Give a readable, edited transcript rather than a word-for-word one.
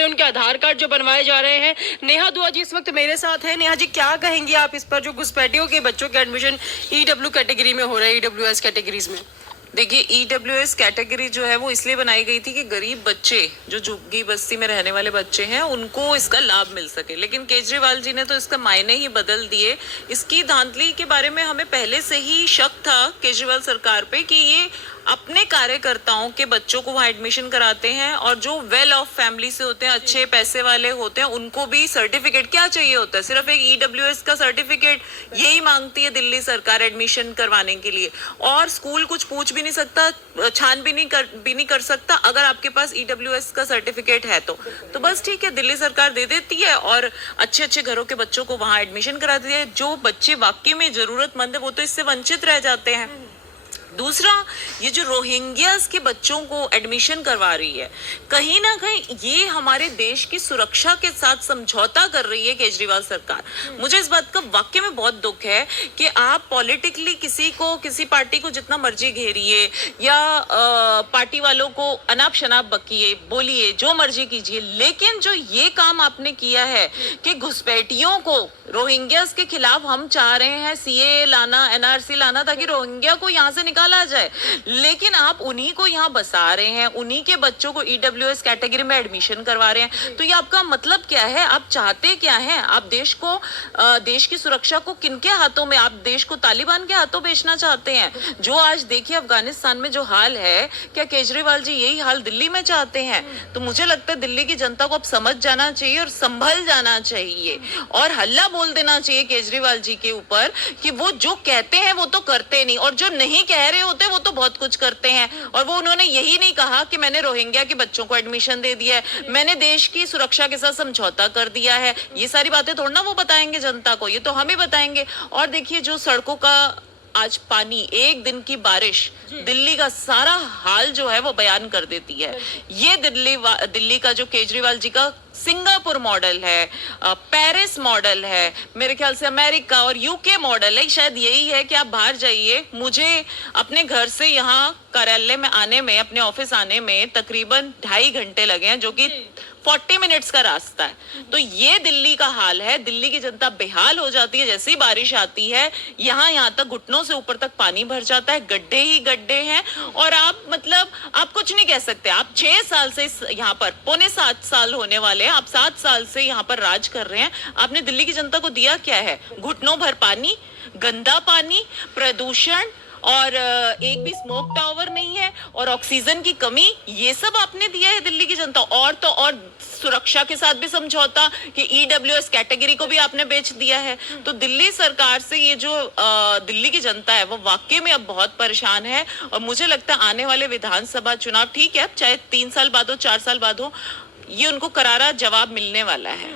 रहे हैं, उनके आधार कार्ड जो बनवाए जा रहे हैं। नेहा दुआ जी इस वक्त मेरे साथ है। नेहा जी, क्या कहेंगी आप इस पर, जो घुसपैठियों के बच्चों के एडमिशन ईडब्ल्यू कैटेगरी में हो रहे हैं, ईडब्ल्यूएस कैटेगरीज में? देखिए, ईडब्ल्यूएस कैटेगरी जो है वो इसलिए बनाई गई थी कि गरीब बच्चे, जो झुग्गी बस्ती में रहने वाले बच्चे हैं, उनको इसका लाभ मिल सके। लेकिन केजरीवाल जी ने तो इसका मायने ही बदल दिए। इसकी धांधली के बारे में हमें पहले से ही शक था केजरीवाल सरकार पे कि ये अपने कार्यकर्ताओं के बच्चों को वहाँ एडमिशन कराते हैं, और जो वेल ऑफ फैमिली से होते हैं, अच्छे पैसे वाले होते हैं, उनको भी सर्टिफिकेट क्या चाहिए होता है, सिर्फ एक ईडब्ल्यूएस का सर्टिफिकेट यही मांगती है दिल्ली सरकार एडमिशन करवाने के लिए। और स्कूल कुछ पूछ भी नहीं सकता, छान भी नहीं कर सकता अगर आपके पास ईडब्ल्यूएस का सर्टिफिकेट है तो बस ठीक है, दिल्ली सरकार दे देती है और अच्छे अच्छे घरों के बच्चों को वहां एडमिशन करा देती है। जो बच्चे वाकई में जरूरतमंद है वो तो इससे वंचित रह जाते हैं। दूसरा, ये जो रोहिंग्यास के बच्चों को एडमिशन करवा रही है, कहीं ना कहीं ये हमारे देश की सुरक्षा के साथ समझौता कर रही है केजरीवाल सरकार। मुझे इस बात का वाकई में बहुत दुख है कि आप पॉलिटिकली किसी पार्टी को जितना मर्जी घेरिए या पार्टी वालों को अनाप शनाप बकिए, बोलिए, जो मर्जी कीजिए, लेकिन जो ये काम आपने किया है कि घुसपैठियों को, रोहिंग्यास के खिलाफ हम चाह रहे हैं सीए लाना, एनआरसी लाना, ताकि रोहिंग्या को यहाँ से निकाला जाए, लेकिन आप उन्हीं को यहाँ बसा रहे हैं, उन्हीं के बच्चों को ईडब्ल्यूएस कैटेगरी में एडमिशन करवा रहे हैं। तो ये आपका मतलब क्या है? आप चाहते क्या हैं? आप देश की सुरक्षा को किनके हाथों में, आप देश को तालिबान के हाथों बेचना चाहते हैं? जो आज देखिए अफगानिस्तान में जो हाल है, क्या केजरीवाल जी यही हाल दिल्ली में चाहते हैं? तो मुझे लगता है दिल्ली की जनता को अब समझ जाना चाहिए और संभल जाना चाहिए और हल्ला बोल देना चाहिए केजरीवाल जी के ऊपर कि वो जो कहते हैं वो तो करते नहीं, और जो नहीं कह रहे होते वो तो बहुत कुछ करते हैं। और वो उन्होंने यही नहीं कहा कि मैंने रोहिंग्या के बच्चों को एडमिशन दे दिया है, मैंने देश की सुरक्षा के साथ समझौता कर दिया है। ये सारी बातें थोड़ा ना वो बताएंगे जनता को, ये तो हम ही बताएंगे। और देखिए, जो सड़कों का आज पानी, एक दिन की बारिश दिल्ली का सारा हाल जो है वो बयान कर देती है। ये दिल्ली का जो केजरीवाल जी का सिंगापुर मॉडल है, पेरिस मॉडल है, मेरे ख्याल से अमेरिका और यूके मॉडल है, शायद यही है कि आप बाहर जाइए। मुझे अपने घर से यहाँ कार्यालय में आने में, अपने ऑफिस आने में तकरीबन 2.5 घंटे लगे हैं, जो कि 40 मिनट्स का रास्ता है। तो ये दिल्ली का हाल है। दिल्ली की जनता बेहाल हो जाती है जैसे ही बारिश आती है। यहाँ तक घुटनों से ऊपर तक पानी भर जाता है, गड्ढे ही गड्ढे हैं, और आप कुछ नहीं कह सकते। आप 6 साल से यहाँ पर, पौने 7 साल होने वाले हैं, आप 7 साल से यहाँ पर राज कर रहे हैं। आपने दिल्ली की जनता को दिया क्या है? घुटनों भर पानी, गंदा पानी, प्रदूषण, और एक भी स्मोक टावर नहीं है, और ऑक्सीजन की कमी, ये सब आपने दिया है दिल्ली की जनता। और तो और सुरक्षा के साथ भी समझौता कि ईडब्ल्यूएस कैटेगरी को भी आपने बेच दिया है। तो दिल्ली सरकार से ये जो दिल्ली की जनता है वो वाकई में अब बहुत परेशान है। और मुझे लगता है आने वाले विधानसभा चुनाव, ठीक है, चाहे 3 साल बाद हो, 4 साल बाद हो, ये उनको करारा जवाब मिलने वाला है।